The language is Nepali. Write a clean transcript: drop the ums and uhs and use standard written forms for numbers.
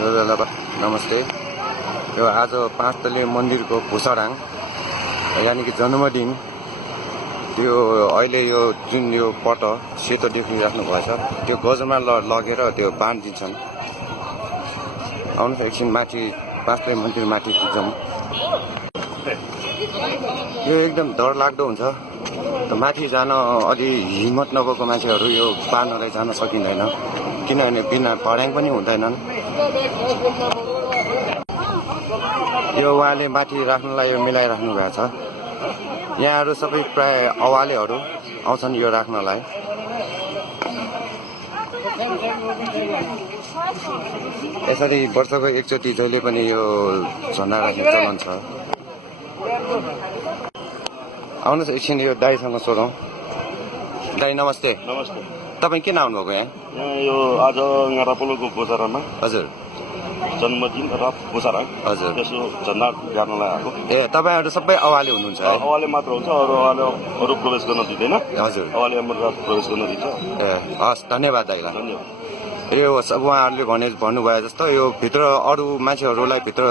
नमस्ते। यो आज 5 तले मन्दिरको भुसडाङ यानि कि जन्मदिन त्यो अहिले यो जुन यो पट सेतो देखिराख्नु भएछ त्यो गजमा लगेर त्यो बाँधिदिन्छन्। आउनुहोस् एकछिन माथि 5 तले मन्दिर माथि पुग्छौँ। यो एकदम डरलाग्दो हुन्छ। माथि जान अलि हिम्मत नभएको मान्छेहरू यो बाँधेर जान सकिँदैन, किनभने बिना पढाइ पनि हुँदैनन्। यो उहाँले माथि राख्नलाई यो मिलाइराख्नु भएको छ। यहाँहरू सबै प्राय अवालेहरू आउँछन् यो राख्नलाई। यसरी वर्षको एकचोटि जहिले पनि यो झन्डा राख्ने चलन छ। आउनुहोस् एकछिन यो दाईसँग सोधौँ। दाई नमस्ते। नमस्ते। तपाईँ किन आउनुभएको यहाँ? यो आज यहाँ रापोलोको गोचरामा हजुर जन्मदिन र गोचरा हजुर त्यसो झन्डा गाड्नलाई आएको। ए तपाईँहरू सबै अवाले हुनुहुन्छ? अवाले मात्र हुन्छ, अरू प्रवेश गर्न दिँदैन। हजुर अवाले मात्र प्रवेश गर्न दिन्छ। ए हस्, धन्यवाद दाइला। धन्यवाद। यो उहाँहरूले भन्नुभयो जस्तो यो भित्र अरू मान्छेहरूलाई भित्र